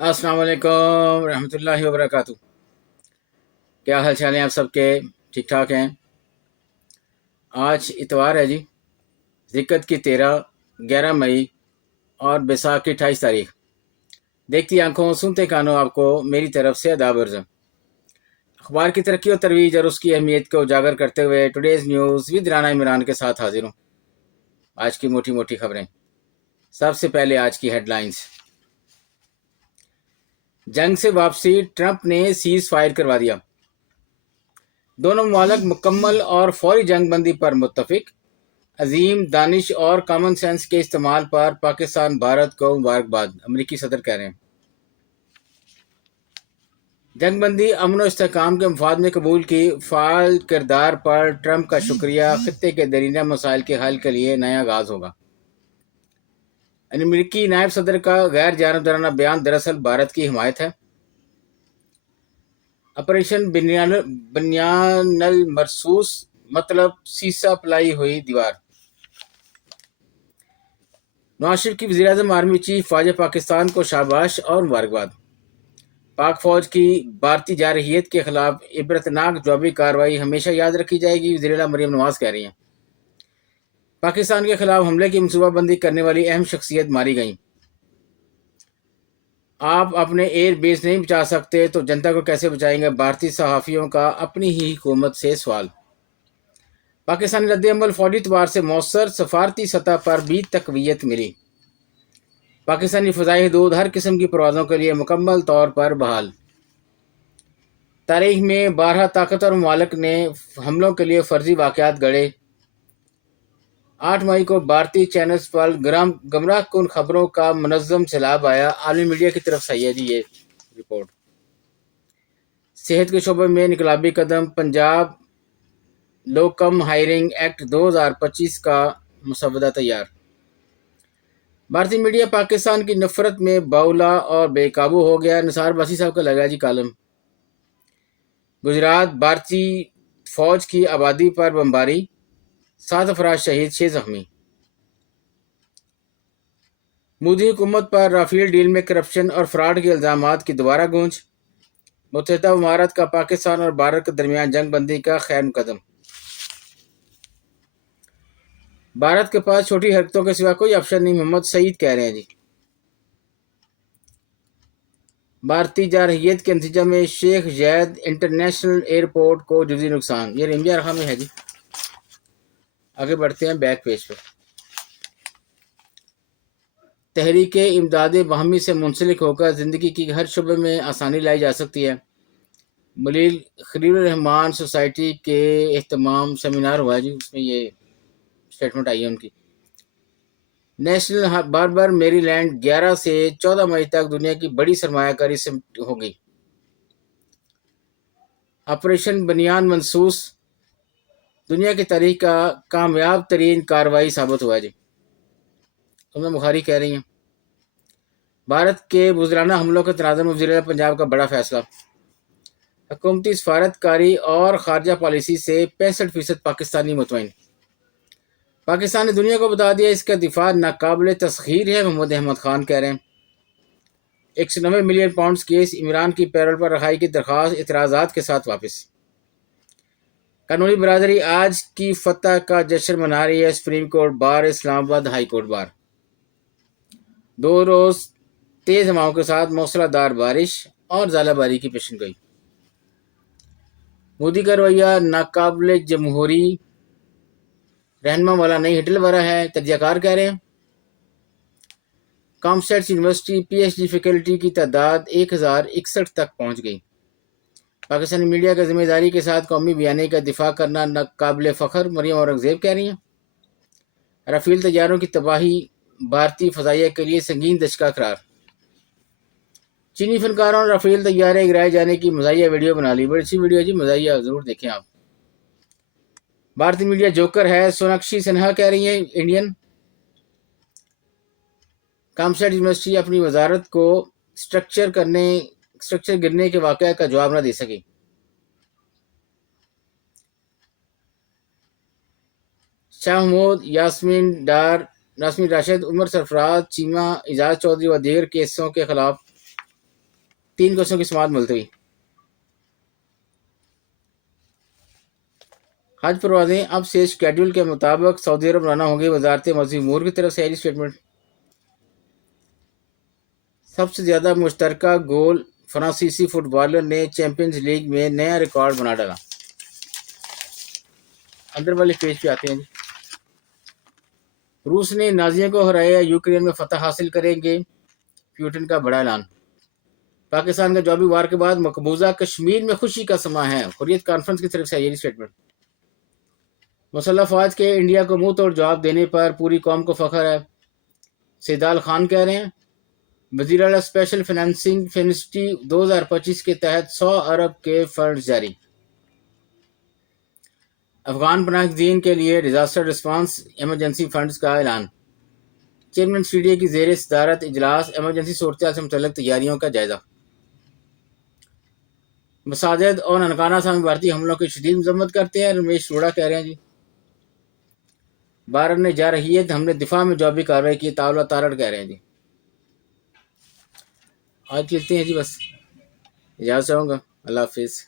अस्सलाम वालेकुम रहमतुल्लाहि व बरकातुहू। क्या हाल चाल हैं आप सबके? ठीक ठाक हैं? आज इतवार है जी। ज़िक्क़त की 11 मई और बैसाख की 28 तारीख। देखती आंखों सुनते कानों आपको मेरी तरफ से आदाब अर्ज़। अखबार की तरक्की और तरोीज और उसकी अहमियत को उजागर करते हुए today's news with Rana Imran के साथ हाजिर हूँ। आज की मोटी मोटी खबरें। सबसे पहले आज की हेडलाइंस। जंग से वापसी, ट्रंप ने सीज़ फायर करवा दिया। दोनों मुमालिक मुकम्मल और फौरी जंग बंदी पर मुत्तफिक। अजीम दानिश और कॉमन सेंस के इस्तेमाल पर पाकिस्तान भारत को मुबारकबाद, अमरीकी सदर कह रहे हैं। जंग बंदी, अमन और इस्तेहकाम के मफाद में कबूल की फ़ाल किरदार पर ट्रंप का शुक्रिया। खित्ते के दरीना मसाइल के हल के लिए नया आगाज़ होगा। अमरीकी नायब सदर का गैर जानिबदाराना बयान दरअसल भारत की हिमायत है। ऑपरेशन बनियानल मरसूस, मतलब सीसा पलाई हुई दीवार। नवाज शरीफ की वज़ीर-ए-आज़म आर्मी चीफ फ़ौज पाकिस्तान को शाबाश और मुबारकबाद। पाक फ़ौज की भारतीय जारहियत के खिलाफ इबरतनाक जवाबी कार्रवाई हमेशा याद रखी जाएगी, वज़ीर आला मरियम नवाज कह रही हैं। पाकिस्तान के खिलाफ हमले की मनसूबाबंदी करने वाली अहम शख्सियत मारी गई। आप अपने एयर बेस नहीं बचा सकते तो जनता को कैसे बचाएंगे? भारतीय सहाफ़ियों का अपनी ही हुकूमत से सवाल। पाकिस्तानी रद्द-ए-अमल फौजी एतबार से मौसर, सफारती सतह पर भी तक़वियत मिली। पाकिस्तानी फ़ज़ाई हदूद हर किस्म की परवाज़ों के लिए मुकम्मल तौर पर बहाल। तारीख में 12 ताकतवर ममालिक ने हमलों के लिए फ़र्ज़ी वाक़यात गढ़े। 8 मई को भारतीय चैनल्स पर गुमराह कुन खबरों का मुनज़्ज़म सैलाब आया। आलमी मीडिया की तरफ से आई है जी ये रिपोर्ट। सेहत के शोबे में इनकलाबी कदम, पंजाब लोकम हायरिंग एक्ट 2025 का मसवदा तैयार। भारतीय मीडिया पाकिस्तान की नफरत में बाउला और बेकाबू हो गया। निसार बासी साहब का लगा जी कालम। गुजरात, भारतीय फौज की आबादी पर बमबारी, 7 अफराद शहीद, 6 जख्मी। मोदी हुकूमत पर राफेल डील में करप्शन और फ्रॉड के इल्जामात की दोबारा गूंज। मुत्तहिदा इमारात का पाकिस्तान और भारत के दरमियान जंग बंदी का खैर मुकदम। भारत के पास छोटी हरकतों के सिवा कोई ऑप्शन नहीं, मोहम्मद सईद कह रहे हैं जी। भारतीय जारहियत के नतीजे में शेख जैद इंटरनेशनल एयरपोर्ट को जुज़ी नुकसान। ये रिमजा रहा में है जी। आगे बढ़ते हैं बैक पेज पे। तहरीक इमदाद बाहमी से मुंसलिक होकर ज़िंदगी की हर शुबे में आसानी लाई जा सकती है। मलील खलील रहमान सोसाइटी के एहतमाम सेमिनार हुआ है जी, उसमें ये स्टेटमेंट आई है उनकी। नेशनल हार्बर मेरीलैंड 11 से 14 मई तक दुनिया की बड़ी सरमायाकारी से होगी। ऑपरेशन बनियान मनसूस दुनिया की तारीख का कामयाब तरीन कार्रवाई साबित हुआ जी। उम्मे बुखारी कह रही हैं। भारत के बुज़राना हमलों के तनाज़ुर में वज़ीर पंजाब का बड़ा फैसला। हुकूमती सफारतकारी और खारजा पॉलिसी से 65% पाकिस्तानी मुतमईन। पाकिस्तान ने दुनिया को बता दिया इसका दिफा नाकाबिल तस्खीर है, मोहम्मद अहमद खान कह रहे हैं। 190 मिलियन पाउंड केस, इमरान की पैरोल पर रहाई की दरख्वास्त इतराज़ात के साथ वापस। कानूनी बरादरी आज की फतह का जश्न मना रही है। Supreme court bar, Islamabad high court bar. 2 रोज़ तेज़ हवाओं के साथ मूसलाधार बारिश और ज़ालाबारी की पेशन गोई। मोदी का रवैया नाकाबिल जमहूरी, रहनमा वाला नहीं, हिटलर वाला है, तजज़ियाकार कह रहे हैं। कॉमसेट्स यूनिवर्सिटी PhD फैकल्टी की तादाद 1061 तक पहुँच गई। पाकिस्तानी मीडिया का जिम्मेदारी के साथ कौमी बयानी का दिफा करना नाकाबिल फ़ख्र, मरियम औरंगज़ेब कह रही हैं। राफेल तैयारों की तबाही भारतीय फ़ज़ाइया के लिए संगीन दचका करार। चीनी फनकारों ने राफेल तैयारे गिराए जाने की मज़ाहिया वीडियो बना ली। बड़ी अच्छी वीडियो जी, मज़ाहिया ज़रूर देखें आप। भारतीय मीडिया जोकर है, सोनाक्षी सिन्हा कह रही हैं इंडियन। कॉमसेट यूनिवर्सिटी अपनी वजारत को स्ट्रक्चर गिरने के वाक़या का जवाब न दे सकी। शाह महमूद, यास्मीन राशिद, उमर सरफराज, चीमा, इजाज चौधरी व दीगर केसों के खिलाफ 3 कोसों की समात मुलतवी। हज परवाजें अब से शेड्यूल के मुताबिक सऊदी अरब रवाना होंगी। वजारत मज़ीद उमूर की तरफ से जारी स्टेटमेंट। सबसे ज़्यादा मुश्तरका गोल फ्रांसीसी फुटबॉलर ने चैंपियंस लीग में नया रिकॉर्ड बना डाला। अंदर वाले पेज पे आते हैं जी। रूस ने नाजियों को हराया, यूक्रेन में फतह हासिल करेंगे, प्यूटिन का बड़ा ऐलान। पाकिस्तान का जवाबी वार के बाद मकबूजा कश्मीर में खुशी का समा है। हुर्रियत कॉन्फ्रेंस की तरफ से यही स्टेटमेंट। मुसल्लह फौज के इंडिया को मुंह तोड़ जवाब देने पर पूरी कौम को फख्र है, सैदाल खान कह रहे हैं। वज़ीर आला स्पेशल फाइनेंसिंग फेनिसिटी 2025 के तहत 100 अरब के फंड जारी। अफगान पनाहगजीन के लिए डिजास्टर रिस्पांस एमरजेंसी फंड्स का ऐलान। चेयरमैन सीडीए की ज़ेर सदारत इजलास, एमरजेंसी सूरत से मुतल्लिक तैयारियों का जायजा। मसाजिद और ननकाना सामी भारतीय हमलों की शदीद मजम्मत करते हैं, रमेश रोड़ा कह रहे हैं जी। भारत ने जा रही है, हमने दिफा में जवाबी कार्रवाई की, तावला तारड़ कह रहे हैं जी। आज चलते हैं जी, बस इजाज़त चाहूँगा। अल्लाह हाफिज़।